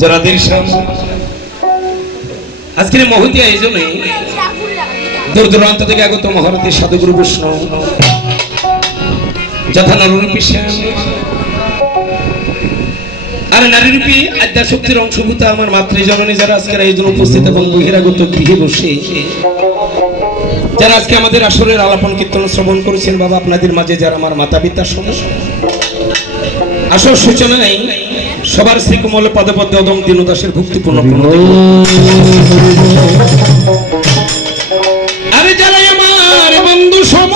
যারা দিরশাম আজকের মহতি আয়োজনে দূর দূরান্ত থেকে আগত মহারথী সাধুগুরু বৈষ্ণব যথা নররূপী শ্যাম, আর নারীরূপী আদ্যা শক্তির অংশভূত আমার মাতৃজননী যারা আজকের এই জন্য উপস্থিত এবং বহিরাগত গৃহে বসে, যারা আজকে আমাদের আসরের আলাপন কীর্তন শ্রবণ করেছেন, বাবা আপনাদের মাঝে যারা আমার মাতা পিতার সমস্যা আসর সূচনায় সবার শ্রীকমল পদপদ্ম অদম দিনদাসের ভক্তিপূর্ণ। আরে যারা আমার বন্ধু সম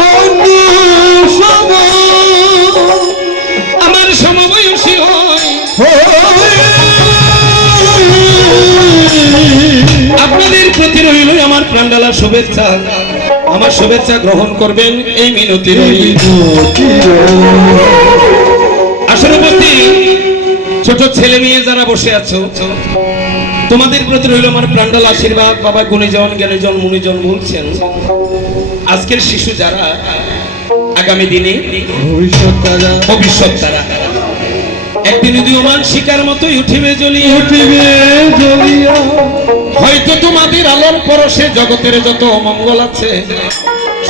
বন্ধু সম। আমার সমবয়সী হয় আপনাদের প্রতি রইল আমার প্রাণডালা শুভেচ্ছা। আমার শুভেচ্ছা গ্রহণ করবেন এই মিনতি রইল। আসলে উপস্থিত ছোট ছেলে মেয়ে যারা বসে আছো তোমাদের প্রতি রইল আমার প্রাণডাল আশীর্বাদ। বাবা গুণীজন জ্ঞানীজন মুনিজন বলছেন আজকের শিশু যারা আগামী দিনে ভবিষ্যৎ তারা। ভবিষ্যৎ তারা। একদিন উদীয়মান শিকার মতোই উঠিবে জ্বলিয়ে উঠিবে জ্বলিয়া হয়তো তোমাদের আলোর পরশে জগতের যত অমঙ্গল আছে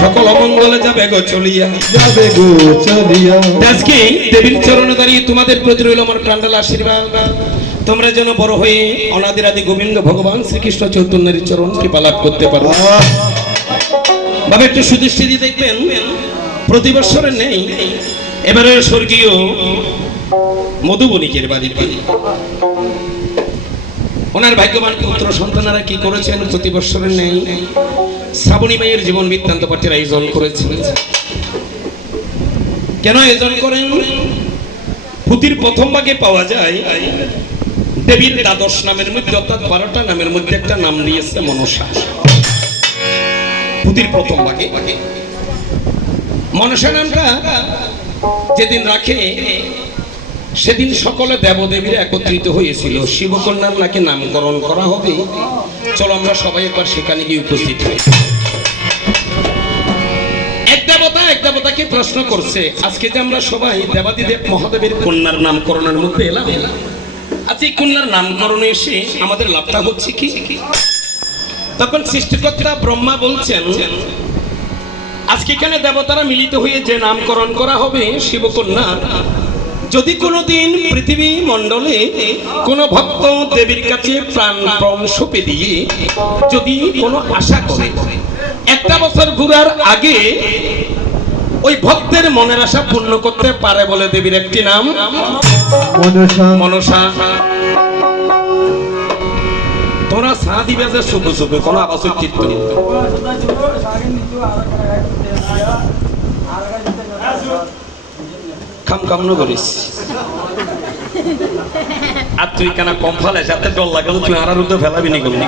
সকল অমঙ্গলে যাবে গো চলিয়া। যাবে গো চলিয়া। আজকে দেবীর চরণে দাঁড়িয়ে তোমাদের প্রতি রইল আমার প্রাণডাল আশীর্বাদ। তোমরা যেন বড় হয়ে অনাদির আদি গোবিন্দ ভগবান শ্রীকৃষ্ণ চৈতন্যের চরণ কৃপা লাভ করতে পারো। বাবা একটু সুদৃষ্টি দিয়ে দেখবেন প্রতি বছরে নেই। এবারে স্বর্গীয় মধুবণিকের বাড়িতে ওনার ভাগ্যবান পুত্র সন্তানেরা কি করেছেন? প্রতি বছরের নেই শ্রাবণী মায়ের জীবন বৃত্তান্ত পাঠের আয়োজন করেছেন। কেন আয়োজন করেন? পুঁথির প্রথম ভাগে পাওয়া যায়, দেবীর দ্বাদশ নামের মধ্যে অর্থাৎ বারোটা নামের মধ্যে একটা নাম দিয়েছে মনসা। পুঁথির প্রথম ভাগে। মনসা নামটা যেদিন রাখে সেদিন সকলে দেবদেবীরা একত্রিত হয়েছিল। শিবকন্যার নাকি নামকরণ করা হবে। চলো আমরা সবাই একবার সেখানে গিয়ে উপস্থিত হই। প্রশ্ন করছে, আজকে যে আমরা সবাই দেবাদিদেব মহাদেবের কন্যার নামকরণের মধ্যে এলাম এই কন্যার নামকরণে এসে আমাদের লাভটা হচ্ছে কি? তখন সৃষ্টিকর্তা ব্রহ্মা বলছেন, আজকে এখানে দেবতারা মিলিত হয়ে যে নামকরণ করা হবে, শিবকন্যা যদি কোনোদিন পৃথিবী মণ্ডলে কোনো ভক্ত দেবীর কাছে প্রাণ প্রণ সঁপে দিয়ে যদি কোনো আশা করে একটা বছর ঘুরার আগে ওই ভক্তের মনের আশা পূর্ণ করতে পারে বলে দেবীর একটি নাম মনসা। মনসা। তোরা সা দিবে যে শুধু শুধু কোনো আবাস চিত্ত খাম খাম ন করিস। আর তুই কেন কম ফেলে যাতে ডর লাগে তো তুই আরার উদ্যোগ ফেলাবি নি করবি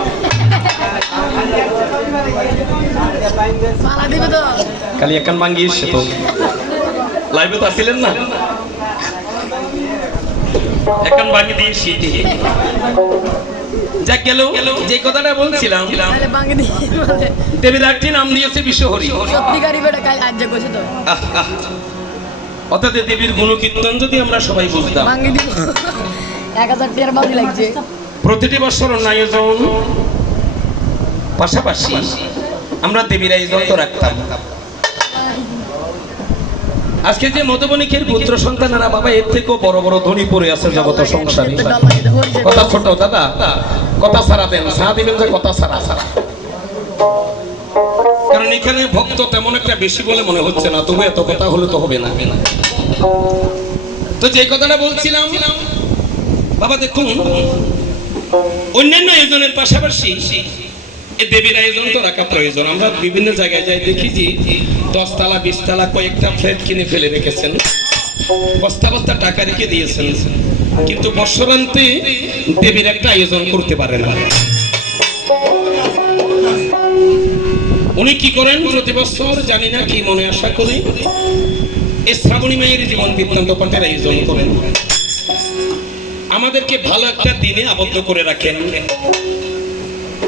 কালি একান ভাঙ্গি এসছে তো। লাইভে তো আসিলেন না? একান ভাঙ্গি দিয়ে শীতে যা গেল যে কথাটা বলছিলাম দেবী নাম দিয়েছে বিশ্বহরি। সত্যিকারই বেটা কাজ আজ করছে তো। অর্থাৎ দেবীর গুণকীর্তন যদি আমরা সবাই বুঝতাম। এক হাজার টিয়ার বাজি লাগছে। প্রতিটি বছর অন্য আয়োজন পাশাপাশি আমরা দেবীর আয়োজন তো রাখতাম। আজকে যে মধুবনিকের পুত্র সন্তানেরা বাবা এর থেকেও বড় বড় ধনী পড়ে আছে জগত সংসারে। কথা ছোট দাদা। কথা সারা দেন সারা দিবেন যে কথা সারা সারা। কারণ এখানে ভক্ত তেমন একটা বেশি বলে মনে হচ্ছে না, তবু এত কথা হলে তো হবে না। তো যে কথাটা বলছিলাম, বাবা দেখুন, অন্যান্য আয়োজনের পাশাপাশি দেবীর আয়োজন তো রাখা প্রয়োজন। আমরা বিভিন্ন জায়গায় যাই, দেখি যে দশতলা, বিশতলা কয়েকটা ফ্ল্যাট কিনে ফেলে রেখেছেন। বস্তা বস্তা টাকা রেখে দিয়েছেন। কিন্তু বর্ষরান্তে দেবীর একটা আয়োজন করতে পারে না। উনি কি করেন প্রতি বছর, জানি না কি মনে আশা করি এই শ্রাবণী মায়ের জীবন বৃত্তান্ত পাঠের আয়োজন করেন। আমাদেরকে ভালো একটা দিনে আবদ্ধ করে রাখেন।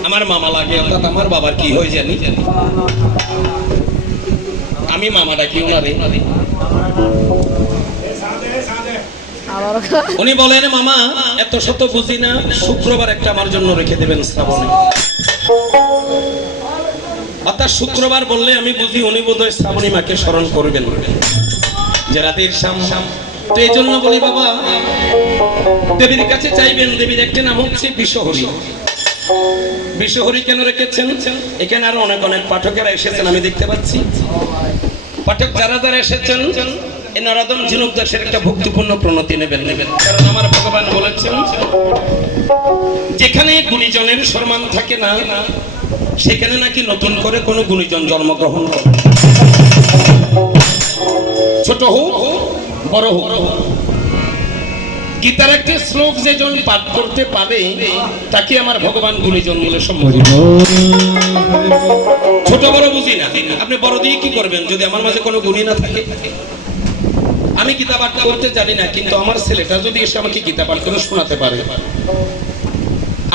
আমার মামা লাগে, অর্থাৎ আমার বাবার কি হয় জানি? আমি মামা ডাকি ওনারে। উনি বলেন, মামা, এত শত বুঝি না, শুক্রবার একটা আমার জন্য রেখে দেবেন শ্রাবণে। অর্থাৎ শুক্রবার বললে আমি বুঝি উনি বোধহয় শ্রাবণী মাকে স্মরণ করবেন। যে রাতের শাম তো এই জন্য বলি, বাবা, দেবীর কাছে চাইবেন, দেবীর একটি নাম হচ্ছে বিশ্বহরি। বিশ্বহরি কেন রেখেছেন? এখানে আরও অনেক অনেক পাঠকেরা এসেছেন, আমি দেখতে পাচ্ছি। পাঠক যারা যারা এসেছেন, এই নরাদম ঝিনুক দাসের একটা ভক্তিপূর্ণ প্রণতি নেবেন নেবেন। কারণ আমার ভগবান বলেছেন, যেখানে গুণীজনের সম্মান থাকে না সেখানে নাকি নতুন করে কোনো গুণীজন জন্মগ্রহণ করে। ছোট হোক, বড় হোক। গীতার একটি শ্লোক যেজন পাঠ করতে পারে, তাকে আমার ভগবান গুণীজন বলে সম্বোধন ছোট বড় বুঝি না। আপনি বড় দিয়ে কি করবেন? যদি আমার মাঝে কোনো গুণী না থাকে। আমি গীতা পাঠ করতে জানি না, কিন্তু আমার ছেলেটা যদি এসে আমাকে গীতা পাঠ করে শোনাতে পারে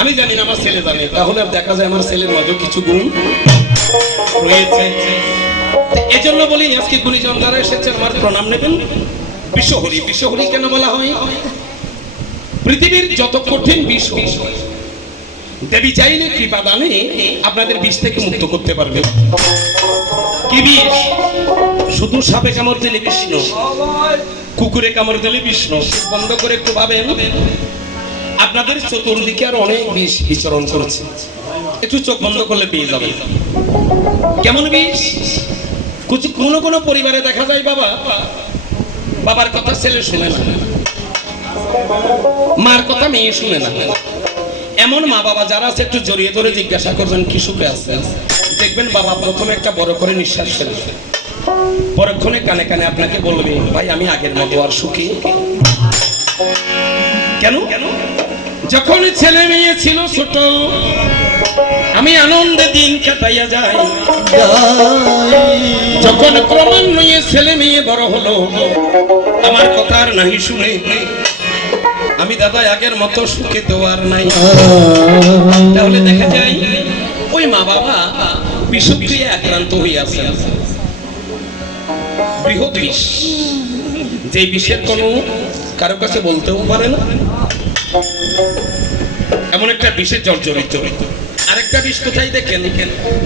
আমি জানি আমার ছেলে জানে। তাহলে দেখা যায় আমার ছেলের মাঝে কিছু গুণ রয়েছে। এজন্য বলি, আজকে গুণীজন যারা এসেছে, আমার প্রণাম নেবেন। বিশ্বহরি বিশ্বহরি কেন বলা হয়? পৃথিবীর যত কঠিন বিষ দেবী চাইলে কৃপা দানে আপনাদের বিষ থেকে মুক্ত করতে পারবে। কি বিষ? শুধু সাপে কামড় দিলে বিষ্ণু কুকুরে কামড় দিলে বিষ্ণু বন্ধ করে একটু ভাবেন। আপনাদের চতুর্দিকে আর অনেক বিষ বিচরণ করেছে। একটু চোখ বন্ধ করলে পেয়ে যাবে কেমন বিষ? কিছু কোনো কোনো পরিবারে দেখা যায় বাবা, বাবার কথা ছেলে শুনে না। মার কথা মেয়ে শুনে না। এমন মা বাবা যারা আছে, একটু জড়িয়ে ধরে জিজ্ঞাসা করবেন, কি সুখে আছে দেখবেন বাবা প্রথমে একটা বড় করে নিঃশ্বাস ফেলবে পরক্ষণে কানে কানে আপনাকে বলবে, ভাই, আমি আগের মতো আর সুখী? কেন কেন? যখন ছেলে মেয়ে ছিল ছোট, আমি আনন্দে দিন কাটাইয়া যাই। যখন ক্রমান্বয়ে ছেলে মেয়ে বড় হলো, আমার কথা আর নাহি শুনে। আমি দাদা, আগের মতো সুখে আর নাই। তাহলে দেখা যায়, ওই মা বাবা বিষক্রিয়া আক্রান্ত হইয়াছে বৃহৎ বিষ। যে বিষের কোনো কারও কাছে বলতেও পারে না। এমন একটা বিষে জর্জরিত আরেকটা বিষ কোথায় দেখেন?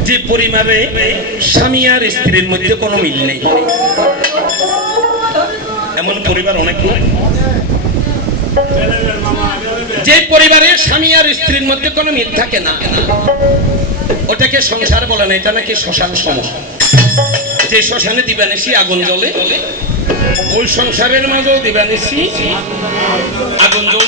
যে পরিমাণে স্বামী আর স্ত্রীর মধ্যে কোনো মিল নেই। এমন পরিবার অনেক যে পরিবারে স্বামী আর স্ত্রীর মধ্যে কোনো মিল থাকে না। ওটাকে সংসার বলে না, এটা নাকি শ্মশান সম যে শ্মশানে দিবানিসি আগুন জ্বলে, ওই সংসারের মাঝেও দিবানিসি আগুন জ্বলে